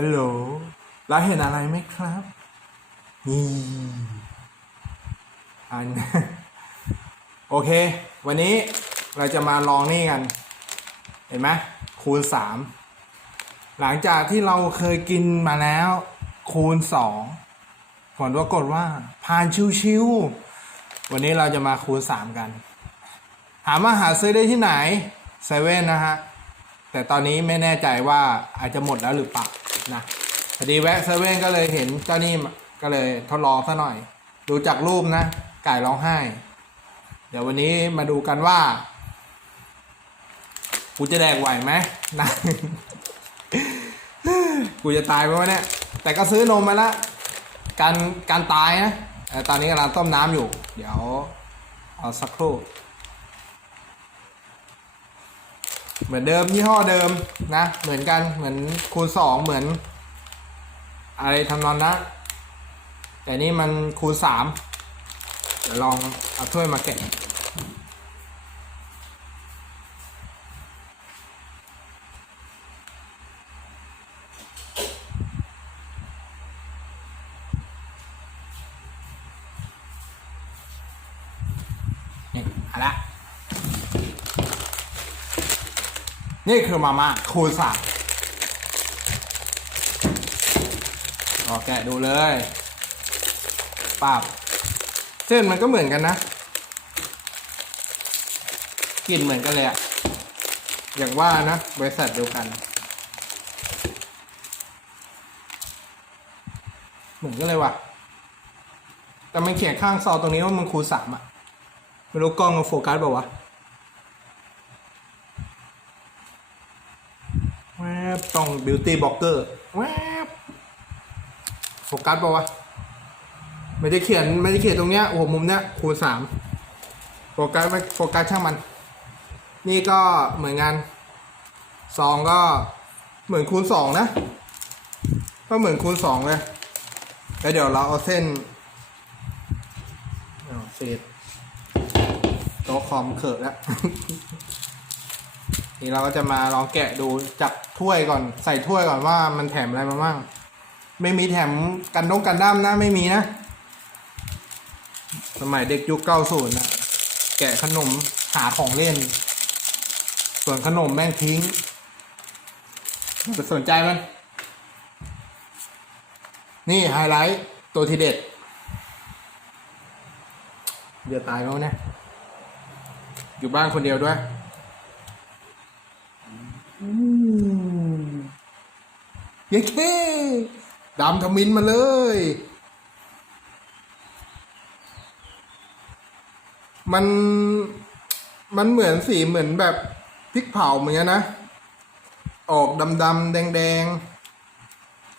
ฮัลโหลแล้วเห็นอะไรไหมครับ นี่อันโอเค วันนี้เราจะมาลองนี่กัน เห็นไหมคูณสามหลังจากที่เราเคยกินมาแล้ว คูณสองผลปรากฏว่า ผ่านชิวๆวันนี้เราจะมาคูณสามกันถามว่าหาซื้อได้ที่ไหนเซเว่นนะฮะ แต่ตอนนี้ไม่แน่ใจว่าอาจจะหมดแล้วหรือเปล่า นะพอดีแวะเซเว่นก็เลยเห็นเจ้านี่ก็เลยทดลองซะหน่อย ดูจากรูปนะ ไก่ร้องไห้ เดี๋ยววันนี้มาดูกันว่ากูจะแดกไหวไหมนะกูจะตายไหมวะเนี่ย แต่ก็ซื้อนมมาแล้วการการตายนะตอนนี้กำลังต้มน้ำอยู่ เดี๋ยวเอาสักครู่ เหมือนเดิมยี่ห้อเดิมนะ เหมือนกันเหมือนคูณสองเหมือน อะไรทำนองนั้นแต่นี่มันคูณสามเดี๋ยวลองเอาถ้วยมาแกะนี่เอาละ นี่คือมาม่าคูสามออแกะดูเลยปับเส้นมันก็เหมือนกันนะกลิ่นเหมือนกันเลยอะอย่างว่านะบริษัทเดียวกัน เหมือนกันเลยว่ะ แต่มันเขียนข้างซอตรงนี้ว่ามันคูสามอะไม่รู้กล้องมันโฟกัสเปล่าวะ แว ต้องบิวตี้บล็อกเกอร์แวบโฟกัสป่าวะ ไม่ได้เขียนไม่ได้เขียนตรงเนี้ยหัวมุมเนี้ยคูณสามโฟกัสไม่โฟกัสช่างมัน นี่ก็เหมือนกันสองก็เหมือนคูณสองนะ ก็เหมือนคูณสองเลยแล้วเดี๋ยวเราเอาเส้นเอาเศษโต๊ะคอมเขิดแล้ว นี่เราก็จะมาลองแกะดูจากถ้วยก่อนใส่ถ้วยก่อนว่ามันแถมอะไรมาบ้างไม่มีแถมกันดงกันด้ามนะไม่มีนะ สมัยเด็กยุคเก้าศูนย์นะแกะขนมหาของเล่น ส่วนขนมแม่งทิ้งไม่สนใจมัน นี่ไฮไลท์ตัวทีเด็ด เดี๋ยวตายแล้วเนี่ยอยู่บ้านคนเดียวด้วย เย้เคดำทมินมาเลย มัน มันเหมือนสีเหมือนแบบพริกเผาเหมือนกันนะ ออกดำดำแดงแดง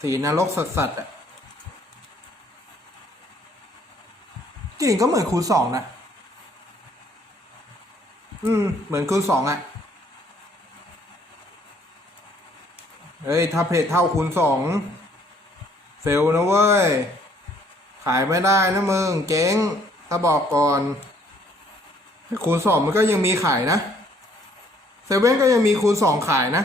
สีนรกสัสสัสๆอะกลิ่นก็เหมือนคูณสองนะ อืม เหมือนคูณสองอะ เฮ้ย ถ้าเพจเท่าคูณสองเฟลนะเว้ย ขายไม่ได้นะมึง เจ๊ง ถ้าบอกก่อน คูณสองมันก็ยังมีขายนะเซเว่นก็ยังมีคูณสองขายนะ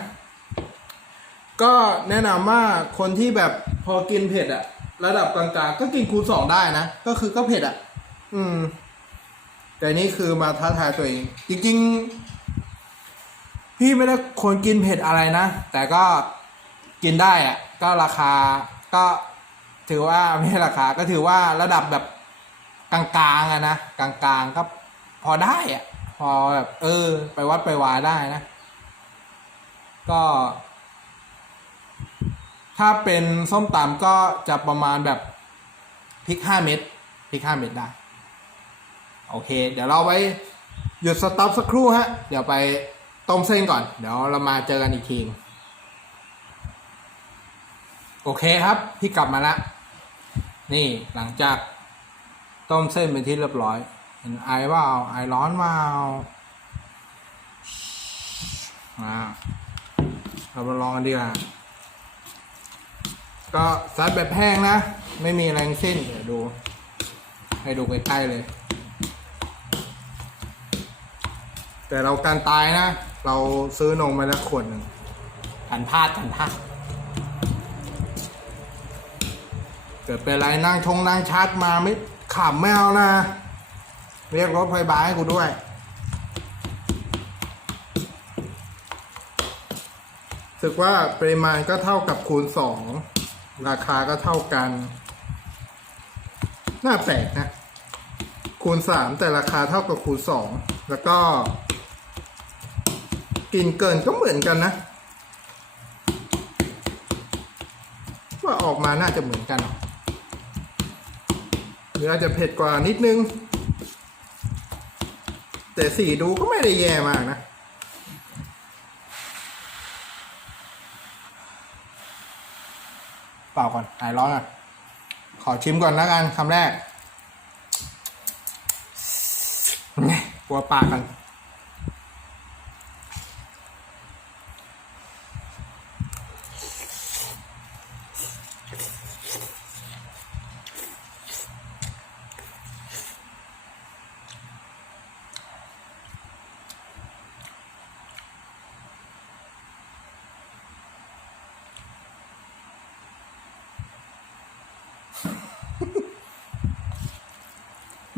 ก็แนะนำว่าคนที่แบบพอกินเผ็ดอะระดับกลางๆ ก็กินคูณสองได้นะ ก็คือก็เผ็ดอะอืม แต่นี่คือมาท้าทายตัวเอง จริงๆ พี่ไม่ได้คนกินเผ็ดอะไรนะ แต่ก็ กินได้อะก็ราคาก็ถือว่าไม่ใช่ราคาก็ถือว่าระดับแบบกลางๆอะนะกลางๆก็พอได้อะพอแบบเออ ไปวัดไปวาได้นะ ก็ ถ้าเป็นส้มตำก็จะประมาณแบบพริกห้าเม็ดพริกห้าเม็ดได้ โอเค เดี๋ยวเราไปหยุดสต็อปสักครู่ฮะ เดี๋ยวไปต้มเส้นก่อน เดี๋ยวเรามาเจอกันอีกที โอเคครับ พี่กลับมาแล้วนี่หลังจากต้มเส้นเป็นที่เรียบร้อยเห็นไอว่าเอาไอร้อนมาเอาอ่าเรามาลองกันดีกว่าก็ซัดแบบแห้งนะ ไม่มีแรงเส้นเดี๋ยวดู ให้ดูใกล้ๆเลย แต่เราการตายนะ เราซื้อนมมาแล้วขวดหนึ่งกันพลาดกันพลาด เกิดเป็นไรนั่งชงนั่งชักมาไม่ขำไม่เอานะ เรียกรถพยาบาลให้กูด้วย สึกว่าปริมาณก็เท่ากับคูณสองราคาก็เท่ากัน น่าแปลกนะ คูณสามแต่ราคาเท่ากับคูณสองแล้วก็ กินเกินก็เหมือนกันนะ ว่าออกมาน่าจะเหมือนกันหรอ อาจจะเผ็ดกว่านิดนึง แต่สีดูก็ไม่ได้แย่มากนะเปล่าก่อนหายร้อนอะ ขอชิมก่อนแล้วกันคำแรกเนี่ยกลัวปากกัน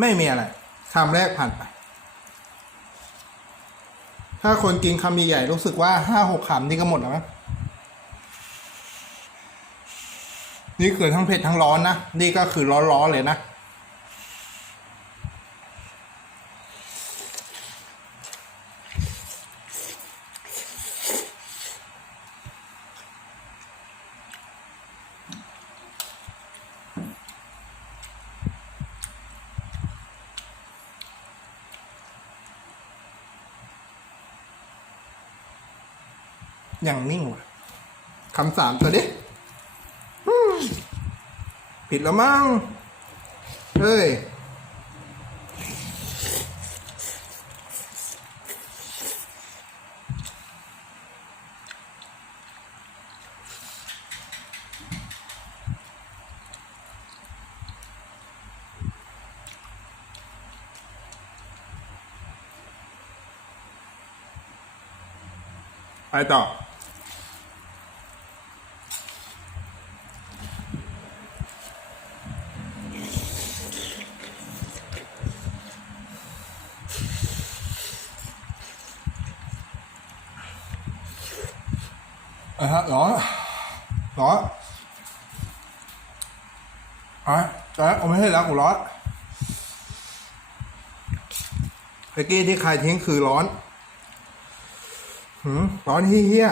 ไม่มีอะไรคำแรกผ่านไป ถ้าคนกินคำใหญ่ๆรู้สึกว่าห้าหกคำนี่ก็หมดแล้วนะนี่คือทั้งเผ็ดทั้งร้อนนะ นี่ก็คือร้อนๆเลยนะ อย่างนิ่งว่ะคำสามตัวดิผิดแล้วมั้ง เฮ้ย ไปต่อ อะฮะร้อนร้อนอะแต่เอาไม่ให้แล้วกูร้อนเมื่อกี้ที่ใครทิ้งคือร้อนหืมร้อนเฮี้ย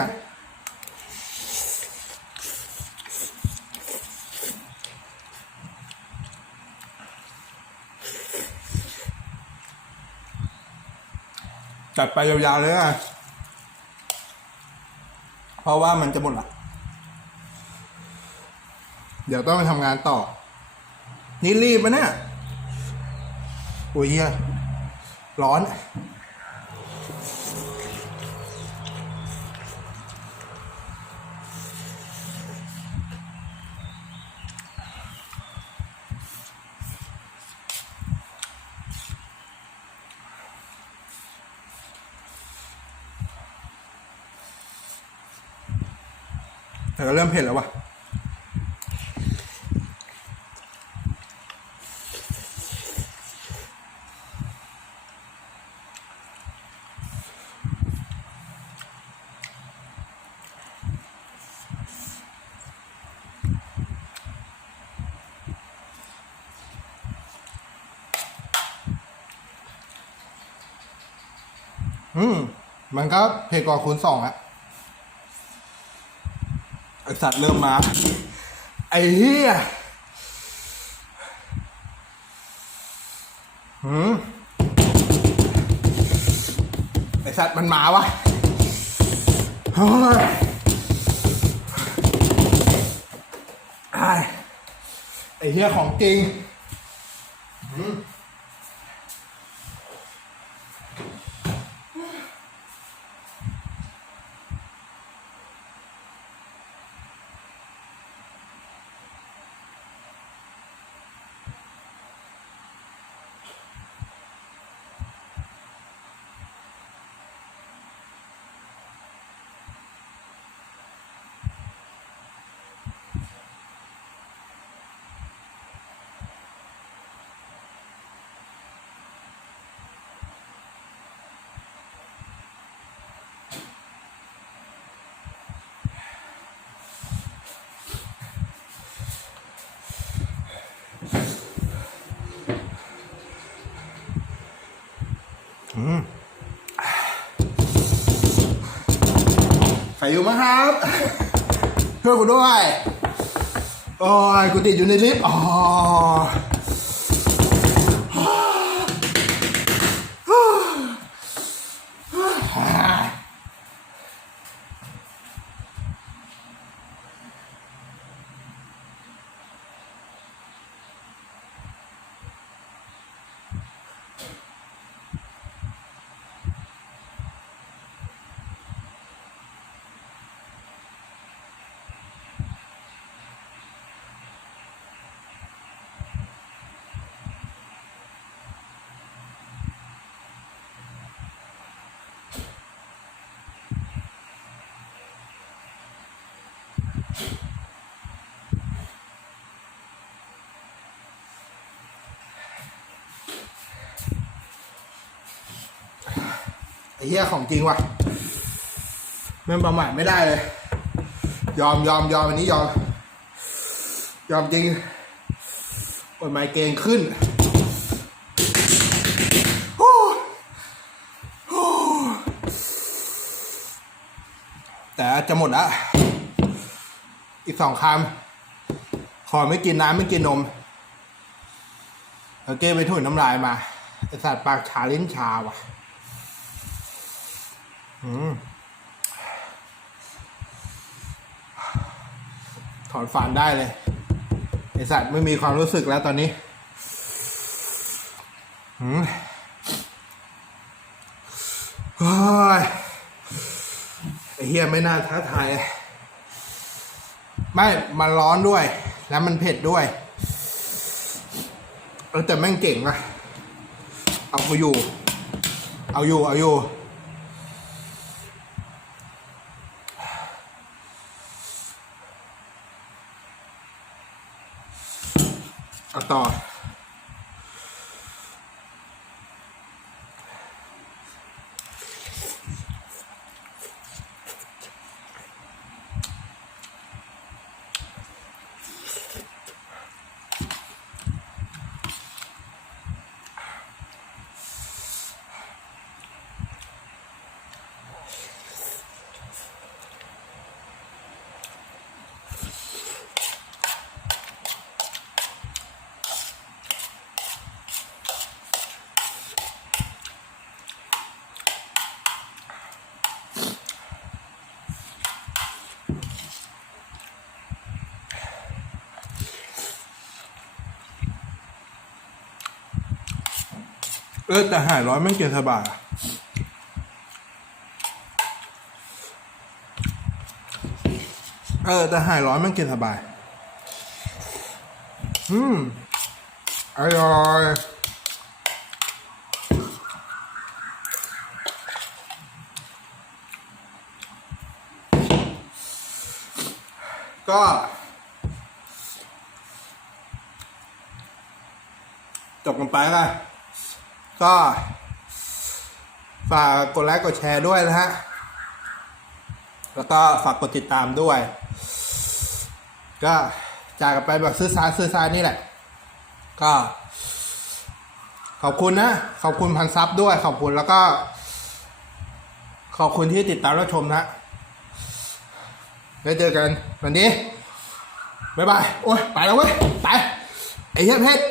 จัดไปยาวๆเลยอะ เพราะว่ามันจะหมดละเดี๋ยวต้องไปทำงานต่อ นี่รีบมะเนี่ยโอ้ยเฮียร้อน แต่ก็เริ่มเผ็ดแล้วว่ะอืม มันก็เผ็ดกว่าคูณสองอะ ไอสัตว์เริ่มมา ไอเหี้ยหืมไอสัตว์มันมาวะเฮ้ยไอ้เหี้ยของจริง หืม รอยู่มั้งครับช่วยกูด้วย โอ้ยกูติดอยู่ในลิฟต์อ๋อ เหี้ยของจริงว่ะแม่งประมาทไม่ได้เลย ยอมยอมยอมอันนี้ยอม ยอมจริงกดไมเกรนขึ้นแต่จะหมดละอีกสองคำขอไม่กินน้ำไม่กินนมแล้วเก้ไปถุยน้ำลายมาไอสัตว์ปากชาลิ้นชาว่ะ ถอนฟันได้เลย ไอสัตว์ไม่มีความรู้สึกแล้วตอนนี้อืมไอเฮียไม่น่าท้าทายไม่มันร้อนด้วย แล้วมันเผ็ดด้วยเออแต่แม่งเก่งอะเอาอยู่ เอาอยู่ เอาอยู่ เอา อเออแต่หายร้อนไม่เกินสบายเออแต่หายร้อนไม่กินสบาย อืม อร่อย ก็ จบกันไปละ ก็ฝากกดไลค์กดแชร์ด้วยนะฮะ แล้วก็ฝากกดติดตามด้วย ก็จากกันไปแบบซื้อซาซื้อซานี่แหละ ก็ ขอบคุณนะ ขอบคุณพันซับด้วย ขอบคุณแล้วก็ ขอบคุณที่ติดตามรับชมนะแล้วเจอกันวันนี้ บ๊ายบาย โอ้ยไปแล้วเว้ย ไป ไอ้เหี้ยเพชร